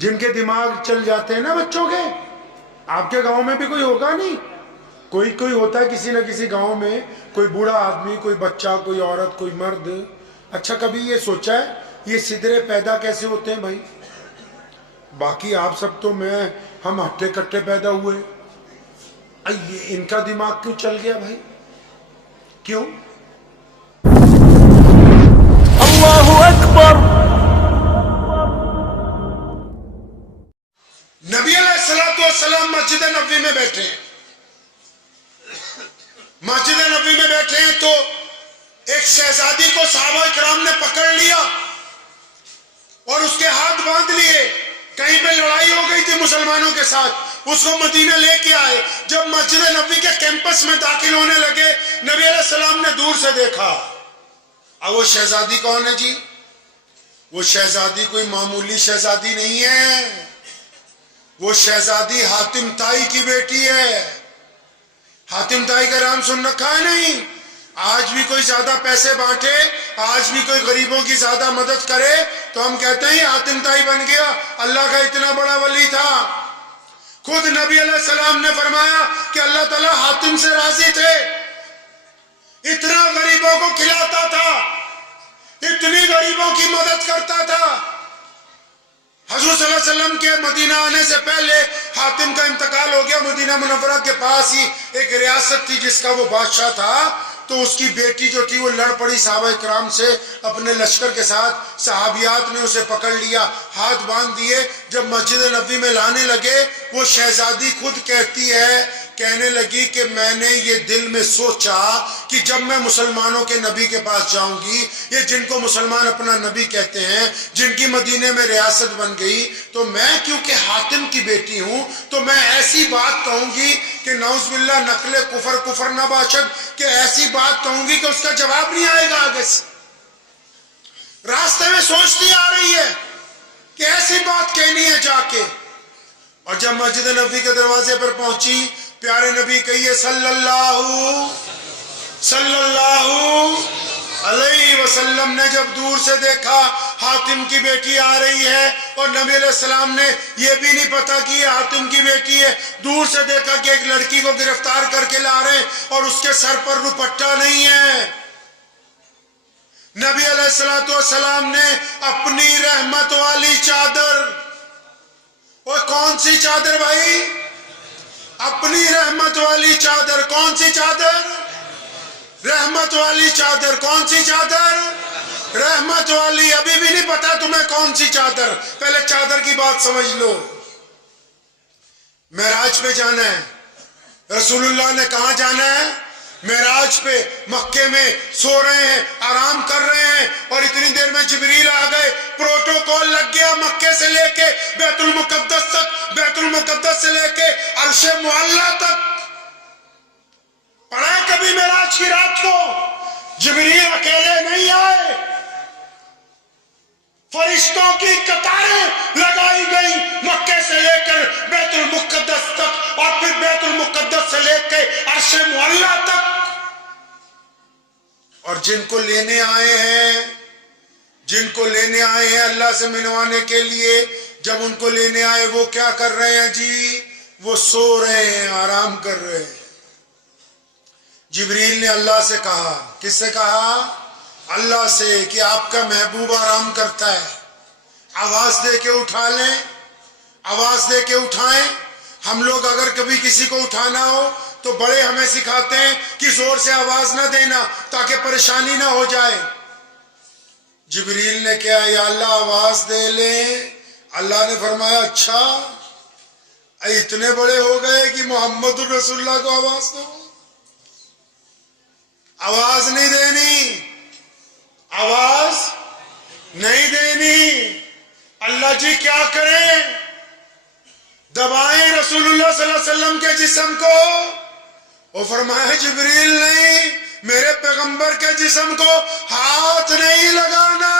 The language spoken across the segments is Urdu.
جن کے دماغ چل جاتے ہیں نا بچوں کے. آپ کے گاؤں میں بھی کوئی ہوگا نہیں, کوئی ہوتا ہے کسی نہ کسی گاؤں میں, کوئی بوڑھا آدمی, کوئی بچہ, کوئی عورت, کوئی مرد. اچھا کبھی یہ سوچا ہے یہ سدرے پیدا کیسے ہوتے ہیں بھائی؟ باقی آپ سب تو ہم ہٹے کٹے پیدا ہوئے, یہ ان کا دماغ کیوں چل گیا بھائی؟ کیوں؟ اللہ اکبر. نبی علیہ السلام مسجد نبوی میں بیٹھے ہیں, مسجد نبوی میں بیٹھے ہیں تو ایک شہزادی کو صحابہ کرام نے پکڑ لیا اور اس کے ہاتھ باندھ لیے. کہیں پہ لڑائی ہو گئی تھی مسلمانوں کے ساتھ, اس کو مدینہ لے کے آئے. جب مسجد نبوی کے کیمپس میں داخل ہونے لگے, نبی علیہ السلام نے دور سے دیکھا. اب وہ شہزادی کون ہے جی؟ وہ شہزادی کوئی معمولی شہزادی نہیں ہے, وہ شہزادی حاتم طائی کی بیٹی ہے. حاتم طائی کا نام سن رکھا ہے نہیں؟ آج بھی کوئی زیادہ پیسے بانٹے, آج بھی کوئی غریبوں کی زیادہ مدد کرے تو ہم کہتے ہیں حاتم طائی بن گیا, اللہ کا اتنا بڑا ولی تھا. خود نبی علیہ السلام نے فرمایا کہ اللہ تعالیٰ حاتم سے راضی تھے, اتنا غریبوں کو کھلاتا تھا, اتنی غریبوں کی مدد کرتا تھا. حضور صلی اللہ علیہ وسلم کے مدینہ آنے سے پہلے حاتم کا انتقال ہو گیا. مدینہ منورہ کے پاس ہی ایک ریاست تھی جس کا وہ بادشاہ تھا, تو اس کی بیٹی جو تھی وہ لڑ پڑی صحابہ کرام سے اپنے لشکر کے ساتھ. صحابیات نے اسے پکڑ لیا, ہاتھ باندھ دیے. جب مسجد نبوی میں لانے لگے, وہ شہزادی خود کہنے لگی کہ میں نے یہ دل میں سوچا کہ جب میں مسلمانوں کے نبی کے پاس جاؤں گی, یہ جن کو مسلمان اپنا نبی کہتے ہیں, جن کی مدینے میں ریاست بن گئی, تو میں کیونکہ حاتم کی بیٹی ہوں تو میں ایسی بات کہوں گی کہ نعوذ باللہ نقل کفر نہ باشد, کہ ایسی بات کہوں گی کہ اس کا جواب نہیں آئے گا آگے سے. راستے میں سوچتی آ رہی ہے کہ ایسی بات کہنی ہے جا کے. اور جب مسجد نبوی کے دروازے پر پہنچی, پیارے نبی کہیے صلی اللہ علیہ وسلم نے جب دور سے دیکھا حاتم کی بیٹی آ رہی ہے, اور نبی علیہ السلام نے یہ بھی نہیں پتا کہ یہ حاتم کی بیٹی ہے, دور سے دیکھا کہ ایک لڑکی کو گرفتار کر کے لا رہے ہیں اور اس کے سر پر دوپٹہ نہیں ہے. نبی علیہ السلام نے اپنی رحمت والی چادر, اور کون سی چادر بھائی؟ اپنی رحمت والی چادر. کون سی چادر؟ رحمت والی چادر. کون سی چادر؟ رحمت والی. ابھی بھی نہیں پتا تمہیں کون سی چادر, پہلے چادر کی بات سمجھ لو. معراج پہ جانا ہے, رسول اللہ نے کہاں جانا ہے؟ معراج پہ. مکے میں سو رہے ہیں, آرام کر رہے ہیں, اور اتنی دیر میں جبریل آ گئے. پروٹوکول لگ گیا مکے سے لے کے بیت المقدس تک, بیت المقدس سے لے کے عرش معلیٰ تک. پڑھا کبھی معراج کی رات کو جبریل اکیلے نہیں آئے, فرشتوں کی قطاریں لگائی گئی مکے سے لے کر بیت المقدس تک, اور پھر بیت المقدس سے لے کے عرش معلیٰ تک. اور جن کو لینے آئے ہیں اللہ سے ملوانے کے لیے, جب ان کو لینے آئے وہ کیا کر رہے ہیں جی؟ وہ سو رہے ہیں, آرام کر رہے ہیں. جبریل نے اللہ سے کہا, کس سے کہا؟ اللہ سے, کہ آپ کا محبوب آرام کرتا ہے, آواز دے کے اٹھا لیں, آواز دے کے اٹھائیں. ہم لوگ اگر کبھی کسی کو اٹھانا ہو تو بڑے ہمیں سکھاتے ہیں کہ زور سے آواز نہ دینا تاکہ پریشانی نہ ہو جائے. جبریل نے کہا یا اللہ آواز دے لیں. اللہ نے فرمایا اچھا اتنے بڑے ہو گئے کہ محمد الرسول اللہ کو آواز دو. آواز نہیں دینی, آواز نہیں دینی. اللہ جی کیا کریں؟ دبائیں رسول اللہ صلی اللہ علیہ وسلم کے جسم کو. وہ فرمایا جبریل نہیں, میرے پیغمبر کے جسم کو ہاتھ نہیں لگانا,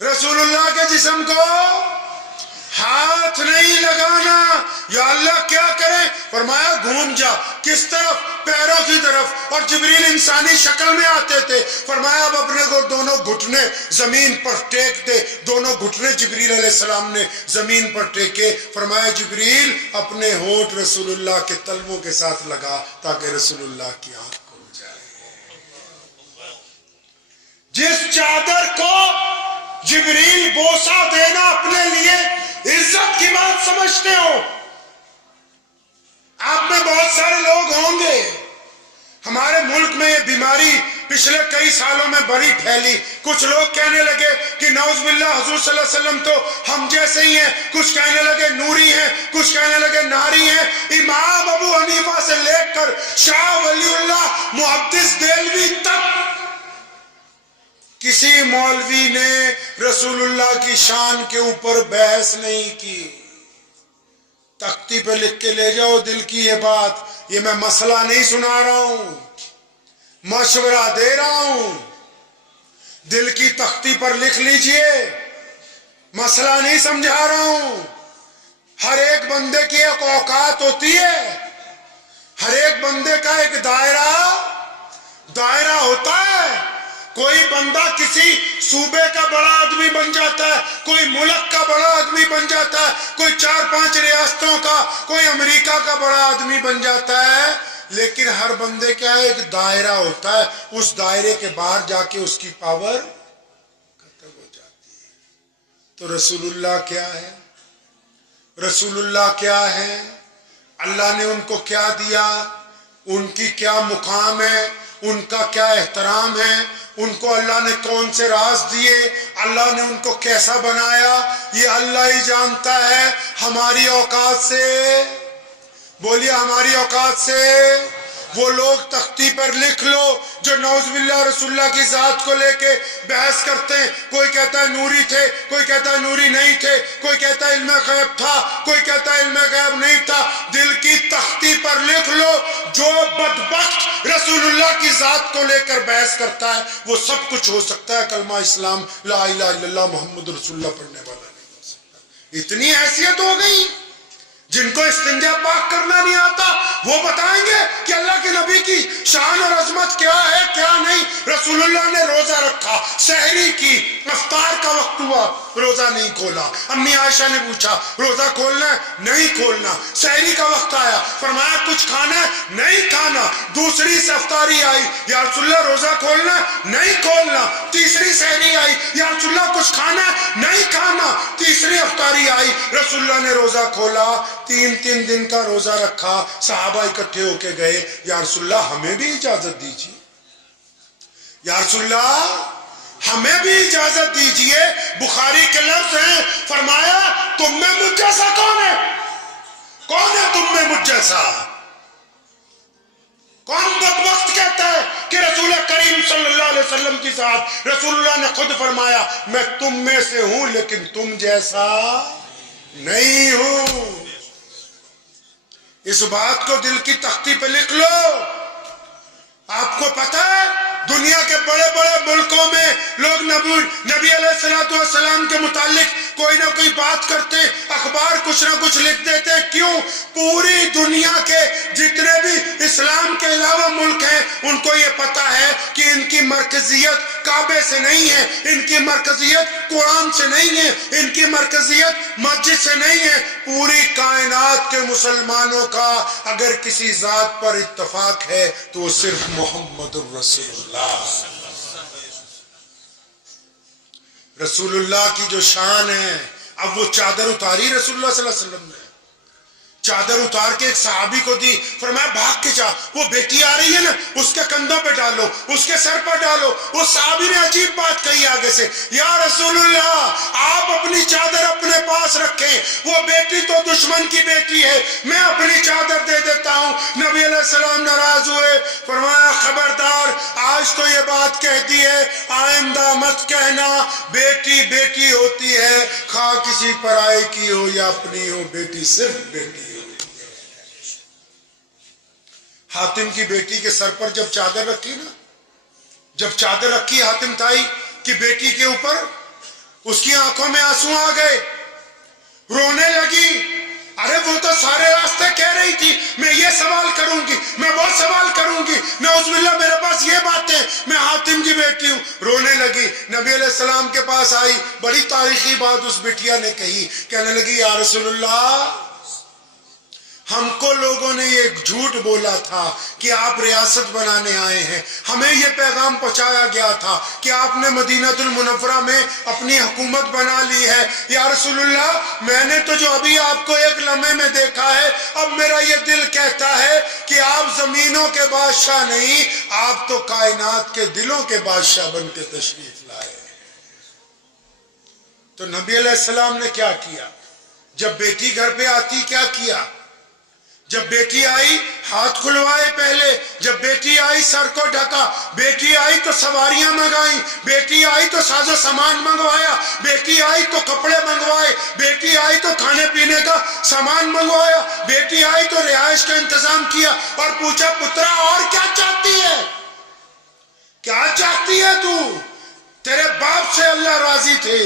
رسول اللہ کے جسم کو ہاتھ ہاتھ نہیں لگانا. یا اللہ کیا کریں؟ فرمایا گھوم جا. کس طرف؟ پیروں کی طرف. اور جبریل انسانی شکل میں آتے تھے. فرمایا اب اپنے کو دونوں گھٹنے زمین پر ٹیک دے. دونوں گھٹنے جبریل علیہ السلام نے زمین پر ٹیکے. فرمایا جبریل اپنے ہونٹ رسول اللہ کے تلووں کے ساتھ لگا تاکہ رسول اللہ کی آنکھ کھل جائے. جس چادر کو جبریل بوسہ دینا اپنے لیے عزت کی بات سمجھتے ہو. آپ میں بہت سارے لوگ ہوں گے. ہمارے ملک میں یہ بیماری پچھلے کئی سالوں میں بڑی پھیلی. کچھ لوگ کہنے لگے کہ نعوذ باللہ حضور صلی اللہ علیہ وسلم تو ہم جیسے ہی ہیں. کچھ کہنے لگے نوری ہیں, کچھ کہنے لگے ناری ہیں. امام ابو حنیفہ سے لے کر شاہ ولی اللہ محدث دہلوی تک کسی مولوی نے رسول اللہ کی شان کے اوپر بحث نہیں کی. تختی پہ لکھ کے لے جاؤ دل کی یہ بات. یہ میں مسئلہ نہیں سنا رہا ہوں, مشورہ دے رہا ہوں. دل کی تختی پر لکھ لیجئے, مسئلہ نہیں سمجھا رہا ہوں. ہر ایک بندے کی ایک اوقات ہوتی ہے, ہر ایک بندے کا ایک دائرہ ہوتا ہے. کوئی بندہ کسی صوبے کا بڑا آدمی بن جاتا ہے, کوئی ملک کا بڑا آدمی بن جاتا ہے, کوئی 4-5 ریاستوں کا, کوئی امریکہ کا بڑا آدمی بن جاتا ہے. لیکن ہر بندے کا ایک دائرہ ہوتا ہے, اس دائرے کے باہر جا کے اس کی پاور ختم ہو جاتی ہے. تو رسول اللہ کیا ہے؟ رسول اللہ کیا ہے؟ اللہ نے ان کو کیا دیا؟ ان کی کیا مقام ہے؟ ان کا کیا احترام ہے؟ ان کو اللہ نے کون سے راز دیے؟ اللہ نے ان کو کیسا بنایا؟ یہ اللہ ہی جانتا ہے. ہماری اوقات سے بولیے, ہماری اوقات سے وہ لوگ تختی پر لکھ لو جو نعوذ باللہ رسول اللہ کی ذات کو لے کے بحث کرتے ہیں. کوئی کہتا ہے نوری تھے, کوئی کہتا ہے نوری نہیں تھے, کوئی کہتا ہے علم غیب تھا, کوئی کہتا ہے علم غیب نہیں تھا. دل کی تختی پر لکھ لو جو بدبخت رسول اللہ کی ذات کو لے کر بحث کرتا ہے وہ سب کچھ ہو سکتا ہے, کلمہ اسلام لا الہ الا اللہ محمد رسول اللہ پڑھنے والا نہیں ہو سکتا. اتنی حیثیت ہو گئی. جن کو استنجا پاک کرنا نہیں آتا وہ بتائیں گے کہ اللہ کے نبی کی شان اور عظمت کیا ہے کیا نہیں. رسول اللہ نے روزہ رکھا, سحری کی, افطار کا وقت ہوا, روزہ نہیں کھولا. امی عائشہ نے پوچھا روزہ کھولنا ہے؟ نہیں کھولنا. سحری کا وقت آیا, فرمایا کچھ کھانا ہے؟ نہیں کھانا. دوسری سے افطاری آئی, یا رسول اللہ روزہ کھولنا ہے؟ نہیں کھولنا. تیسری سحری آئی, یا رسول اللہ کچھ کھانا ہے؟ نہیں کھانا. تیسری افطاری آئی, رسول اللہ نے روزہ کھولا, 3 دن کا روزہ رکھا. صحابہ اکٹھے ہو کے گئے, یا رسول اللہ ہمیں بھی اجازت دیجیے, یا رسول اللہ ہمیں بھی اجازت دیجیے. بخاری کے لفظ ہیں, فرمایا تم میں مجھ جیسا کون ہے؟ کون ہے تم میں مجھ جیسا؟ کون بدبخت کہتا ہے کہ رسول کریم صلی اللہ علیہ وسلم کی ذات؟ رسول اللہ نے خود فرمایا میں تم میں سے ہوں لیکن تم جیسا نہیں ہوں. اس بات کو دل کی تختی پہ لکھ لو. آپ کو پتا ہے دنیا کے بڑے بڑے ملکوں میں لوگ نبی علیہ الصلوۃ والسلام کے متعلق کوئی نہ کوئی بات کرتے, اخبار کچھ نہ کچھ لکھ دیتے. کیوں؟ پوری دنیا کے جتنے بھی اسلام کے علاوہ ملک ہیں ان کو یہ پتا ہے کہ ان کی مرکزیت کعبے سے نہیں ہے, ان کی مرکزیت قرآن سے نہیں ہے, ان کی مرکزیت مسجد سے نہیں ہے. پوری کائنات کے مسلمانوں کا اگر کسی ذات پر اتفاق ہے تو وہ صرف محمد الرسول اللہ. رسول اللہ کی جو شان ہے, اب وہ چادر اتاری رسول اللہ صلی اللہ علیہ وسلم نے, چادر اتار کے ایک صحابی کو دی, فرمایا بھاگ کے جا, وہ بیٹی آ رہی ہے نا اس کے کندھوں پہ ڈالو, اس کے سر پر ڈالو. وہ صحابی نے عجیب بات کہی آگے سے, یا رسول اللہ آپ اپنی چادر اپنے پاس رکھیں, وہ بیٹی تو دشمن کی بیٹی ہے, میں اپنی چادر دے دیتا ہوں. نبی علیہ السلام ناراض ہوئے, فرمایا خبردار آج تو یہ بات کہہ دی ہے, آئندہ مت کہنا. بیٹی بیٹی ہوتی ہے, خواہ کسی پرائے کی ہو یا اپنی ہو, بیٹی صرف بیٹی. حاتم کی بیٹی کے سر پر جب چادر رکھی نا, جب چادر رکھی حاتم تائی کی بیٹی کے اوپر, اس کی آنکھوں میں آنسو آ گئے. رونے لگی. ارے وہ تو سارے راستے کہہ رہی تھی میں یہ سوال کروں گی میں وہ سوال کروں گی, نعوذ باللہ میرے پاس یہ باتیں, میں حاتم کی بیٹی ہوں. رونے لگی. نبی علیہ السلام کے پاس آئی, بڑی تاریخی بات اس بٹیا نے کہی. کہنے لگی یا رسول اللہ, ہم کو لوگوں نے یہ جھوٹ بولا تھا کہ آپ ریاست بنانے آئے ہیں, ہمیں یہ پیغام پہنچایا گیا تھا کہ آپ نے مدینہ المنورہ میں اپنی حکومت بنا لی ہے. یا رسول اللہ, میں نے تو جو ابھی آپ کو ایک لمحے میں دیکھا ہے, اب میرا یہ دل کہتا ہے کہ آپ زمینوں کے بادشاہ نہیں, آپ تو کائنات کے دلوں کے بادشاہ بن کے تشریف لائے. تو نبی علیہ السلام نے کیا کیا؟ جب بیٹی گھر پہ آتی کیا کیا؟ جب بیٹی آئی ہاتھ کھلوائے پہلے, جب بیٹی آئی سر کو ڈھکا, بیٹی آئی تو سواریاں منگائیں, بیٹی آئی تو ساز و سامان منگوایا, بیٹی آئی تو کپڑے منگوائے, بیٹی آئی تو کھانے پینے کا سامان منگوایا, بیٹی آئی تو رہائش کا انتظام کیا, اور پوچھا پترا اور کیا چاہتی ہے, کیا چاہتی ہے تو؟ تیرے باپ سے اللہ راضی تھے,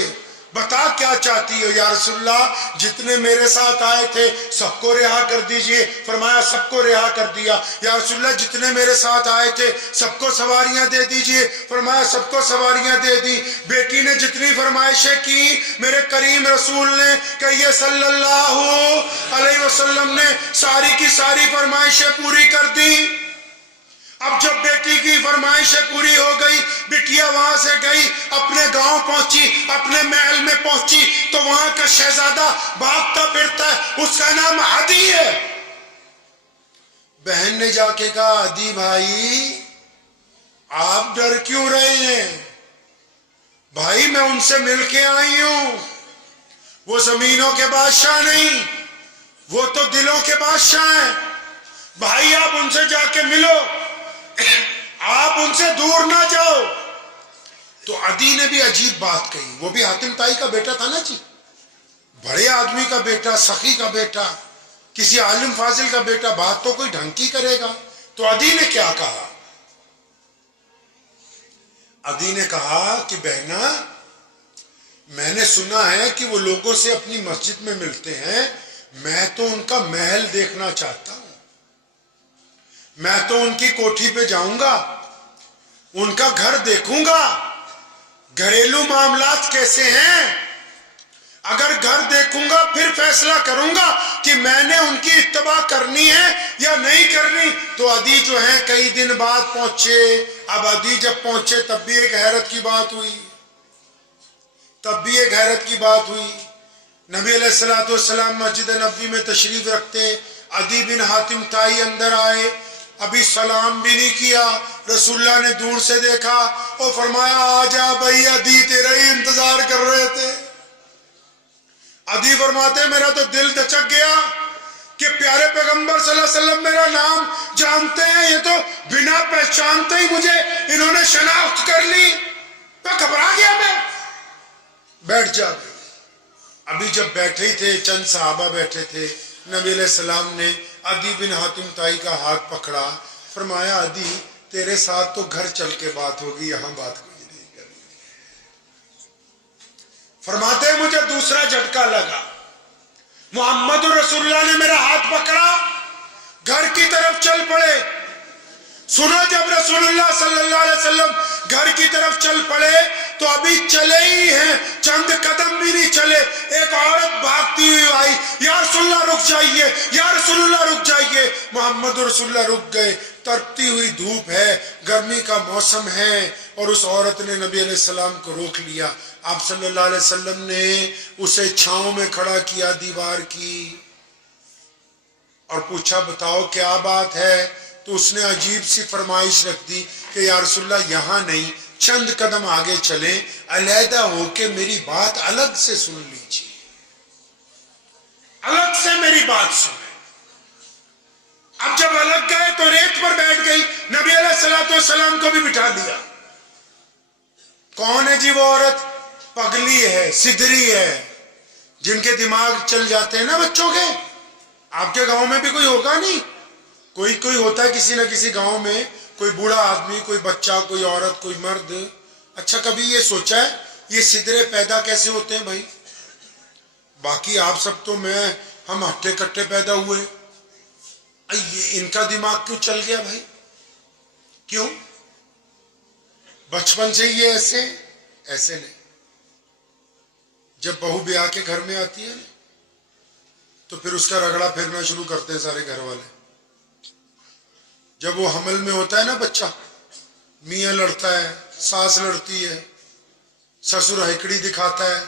بتا کیا چاہتی ہو؟ یا رسول اللہ, جتنے میرے ساتھ آئے تھے سب کو رہا کر دیجئے. فرمایا سب کو رہا کر دیا. یا رسول اللہ, جتنے میرے ساتھ آئے تھے سب کو سواریاں دے دیجئے. فرمایا سب کو سواریاں دے دی. بیٹی نے جتنی فرمائشیں کی, میرے کریم رسول نے کہ صلی اللہ علیہ وسلم نے ساری کی ساری فرمائشیں پوری کر دی. اب جب بیٹی کی فرمائشیں پوری ہو گئی, بٹیا وہاں سے گئی, اپنے گاؤں پہنچی, اپنے محل میں پہنچی, تو وہاں کا شہزادہ بھاگتا پھرتا ہے, اس کا نام عدی ہے. بہن نے جا کے کہا عدی بھائی آپ ڈر کیوں رہے ہیں؟ بھائی میں ان سے مل کے آئی ہوں, وہ زمینوں کے بادشاہ نہیں, وہ تو دلوں کے بادشاہ ہیں. بھائی آپ ان سے جا کے ملو, آپ ان سے دور نہ جاؤ. تو عدی نے بھی عجیب بات کہی, وہ بھی حاتم طائی کا بیٹا تھا نا جی, بڑے آدمی کا بیٹا, سخی کا بیٹا, کسی عالم فاضل کا بیٹا, بات تو کوئی ڈھنگ کی کرے گا. تو عدی نے کیا کہا؟ عدی نے کہا کہ بہنا میں نے سنا ہے کہ وہ لوگوں سے اپنی مسجد میں ملتے ہیں, میں تو ان کا محل دیکھنا چاہتا ہوں, میں تو ان کی کوٹھی پہ جاؤں گا, ان کا گھر دیکھوں گا, گھریلو معاملات کیسے ہیں, اگر گھر دیکھوں گا پھر فیصلہ کروں گا کہ میں نے ان کی اتباع کرنی ہے یا نہیں کرنی. تو عدی جو ہیں کئی دن بعد پہنچے. اب عدی جب پہنچے تب بھی ایک حیرت کی بات ہوئی, نبی علیہ السلام مسجد نبوی میں تشریف رکھتے, عدی بن حاتم طائی اندر آئے, ابھی سلام بھی نہیں کیا. رسول اللہ نے دور سے دیکھا اور فرمایا آجا بھائی عدی, تیرا ہی انتظار کر رہے تھے. عدی فرماتے میرا تو دل دچک گیا کہ پیارے پیغمبر صلی اللہ علیہ وسلم میرا نام جانتے ہیں, یہ تو بنا پہچانتے ہی مجھے انہوں نے شناخت کر لی. میں گھبرا گیا, میں بیٹھ جا. ابھی جب بیٹھے ہی تھے, چند صحابہ بیٹھے تھے, نبی علیہ السلام نے عدی بن حاتم طائی کا ہاتھ پکڑا. فرمایا عدی تیرے ساتھ تو گھر چل کے بات ہوگی, یہاں بات کوئی نہیں کرنی. فرماتے مجھے دوسرا جھٹکا لگا, محمد رسول اللہ نے میرا ہاتھ پکڑا, گھر کی طرف چل پڑے. سنو جب رسول اللہ صلی اللہ علیہ وسلم گھر کی طرف چل پڑے تو ابھی چلے ہی ہیں, چند قدم بھی نہیں چلے, ایک عورت بھاگتی ہوئی آئی, یا رسول اللہ رک جائیے, یا رسول اللہ رک جائیے. محمد رسول اللہ رک گئے. تڑپتی ہوئی دھوپ ہے, گرمی کا موسم ہے, اور اس عورت نے نبی علیہ السلام کو روک لیا. آپ صلی اللہ علیہ وسلم نے اسے چھاؤں میں کھڑا کیا دیوار کی, اور پوچھا بتاؤ کیا بات ہے. تو اس نے عجیب سی فرمائش رکھ دی کہ یا رسول اللہ یہاں نہیں, چند قدم آگے چلیں, علیحدہ ہو کے میری بات الگ سے سن لیجیے, الگ سے میری بات سنیں. اب جب الگ گئے تو ریت پر بیٹھ گئی, نبی علیہ السلام کو بھی بٹھا دیا. کون ہے جی وہ عورت؟ پگلی ہے, سدھری ہے, جن کے دماغ چل جاتے ہیں نا بچوں کے. آپ کے گاؤں میں بھی کوئی ہوگا نہیں, کوئی ہوتا ہے کسی نہ کسی گاؤں میں, کوئی بوڑھا آدمی, کوئی بچہ, کوئی عورت, کوئی مرد. اچھا کبھی یہ سوچا ہے یہ سدھرے پیدا کیسے ہوتے ہیں بھائی؟ باقی آپ سب تو ہم ہٹے کٹے پیدا ہوئے. یہ ان کا دماغ کیوں چل گیا بھائی؟ کیوں؟ بچپن سے یہ ایسے نہیں. جب بہو بیاہ کے گھر میں آتی ہے نا تو پھر اس کا رگڑا پھرنا شروع کرتے ہیں سارے گھر والے. جب وہ حمل میں ہوتا ہے نا بچہ، میاں لڑتا ہے، ساس لڑتی ہے، سسر ہکڑی دکھاتا ہے.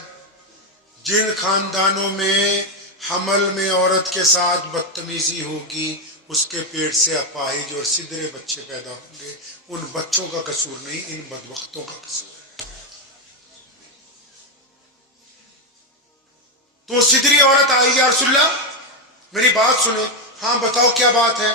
جن خاندانوں میں حمل میں عورت کے ساتھ بدتمیزی ہوگی اس کے پیٹ سے اپاہج اور سدرے بچے پیدا ہوں گے. ان بچوں کا قصور نہیں، ان بدبختوں کا قصور ہے. تو سدری عورت آئی، یا رسول اللہ میری بات سنیں. ہاں بتاؤ کیا بات ہے؟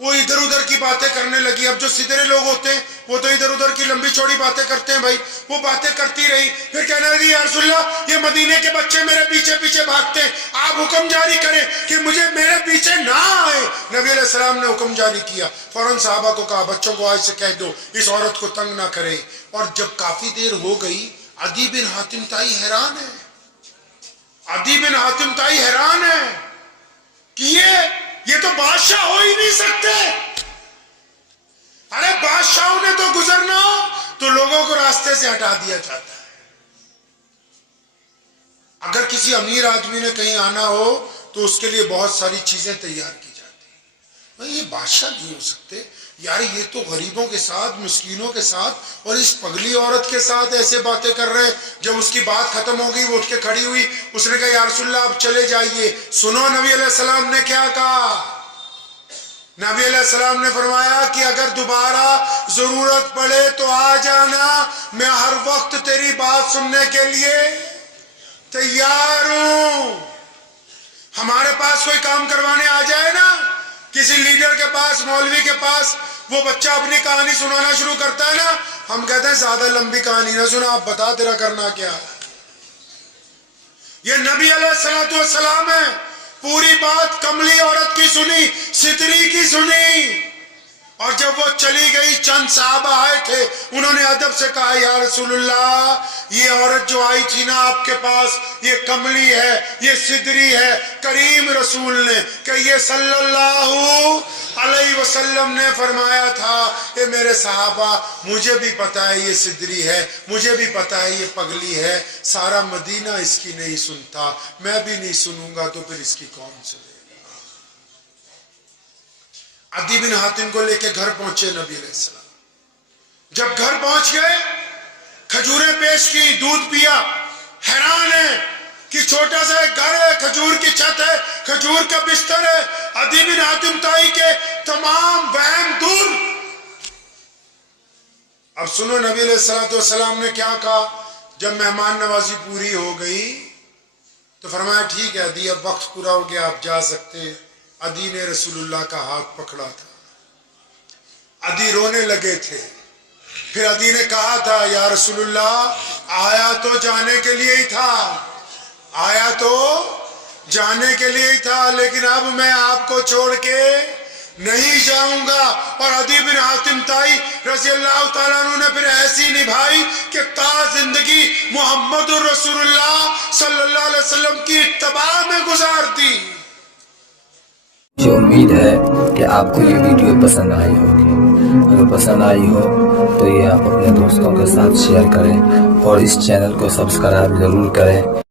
وہ ادھر ادھر کی باتیں کرنے لگی. اب جو سدرے لوگ ہوتے ہیں وہ تو ادھر ادھر کی لمبی چوڑی باتیں کرتے ہیں بھائی. وہ باتیں کرتی رہی، پھر کہنے لگی یا رسول اللہ یہ مدینے کے بچے میرے پیچھے پیچھے بھاگتے ہیں، آپ حکم جاری کریں کہ مجھے میرے پیچھے نہ آئے. نبی علیہ السلام نے حکم جاری کیا، فوراً صحابہ کو کہا بچوں کو آج سے کہہ دو اس عورت کو تنگ نہ کرے. اور جب کافی دیر ہو گئی، عدی بن حاتم تائی حیران ہے. عدی بن حاتم تائی حیران ہے کہ یہ تو بادشاہ ہو ہی نہیں سکتے. ارے بادشاہوں نے تو گزرنا ہو تو لوگوں کو راستے سے ہٹا دیا جاتا ہے. اگر کسی امیر آدمی نے کہیں آنا ہو تو اس کے لیے بہت ساری چیزیں تیار کی جاتی ہیں. یہ بادشاہ نہیں ہو سکتے یار. یہ تو غریبوں کے ساتھ، مسکینوں کے ساتھ اور اس پگلی عورت کے ساتھ ایسے باتیں کر رہے. جب اس کی بات ختم ہو گئی وہ اٹھ کے کھڑی ہوئی. اس نے کہا یا رسول اللہ آپ چلے جائیے. سنو نبی علیہ السلام نے کیا کہا. نبی علیہ السلام نے فرمایا کہ اگر دوبارہ ضرورت پڑے تو آ جانا، میں ہر وقت تیری بات سننے کے لیے تیار ہوں. ہمارے پاس کوئی کام کروانے آ جائے نا، کسی لیڈر کے پاس، مولوی کے پاس، وہ بچہ اپنی کہانی سنانا شروع کرتا ہے نا، ہم کہتے ہیں زیادہ لمبی کہانی نہ سنا، آپ بتا تیرا کرنا کیا. یہ نبی علیہ السلام ہے. پوری بات کملی عورت کی سنی، ستری کی سنی. اور جب وہ چلی گئی چند صحابہ آئے تھے، انہوں نے ادب سے کہا یا رسول اللہ یہ عورت جو آئی تھی نا آپ کے پاس یہ کملی ہے، یہ سدری ہے. کریم رسول نے کہ یہ صلی اللہ علیہ وسلم نے فرمایا تھا کہ میرے صحابہ مجھے بھی پتا ہے یہ سدری ہے، مجھے بھی پتا ہے یہ پگلی ہے. سارا مدینہ اس کی نہیں سنتا، میں بھی نہیں سنوں گا تو پھر اس کی کون سنے. عدی بن حاتم کو لے کے گھر پہنچے نبی علیہ السلام. جب گھر پہنچ گئے، کھجوریں پیش کی، دودھ پیا. حیران ہے کہ چھوٹا سا ایک گھر ہے، کھجور کی چھت ہے، کھجور کا بستر ہے. عدی بن حاتم تائی کے تمام وہم دور. اب سنو نبی علیہ السلام نے کیا کہا. جب مہمان نوازی پوری ہو گئی تو فرمایا ٹھیک ہے عدی اب وقت پورا ہو گیا، آپ جا سکتے ہیں. عدی نے رسول اللہ کا ہاتھ پکڑا تھا. عدی رونے لگے تھے. پھر عدی نے کہا تھا یا رسول اللہ آیا تو جانے کے لیے ہی تھا، آیا تو جانے کے لیے ہی تھا، لیکن اب میں آپ کو چھوڑ کے نہیں جاؤں گا. اور عدی بن حاتم تائی رضی اللہ تعالیٰ عنہ نے پھر ایسی نبھائی کہ تا زندگی محمد رسول اللہ صلی اللہ علیہ وسلم کی اتباع میں گزار دی. مجھے امید ہے کہ آپ کو یہ ویڈیو پسند آئی ہوگی. اگر پسند آئی ہو تو یہ آپ اپنے دوستوں کے ساتھ شیئر کریں اور اس چینل کو سبسکرائب ضرور کریں.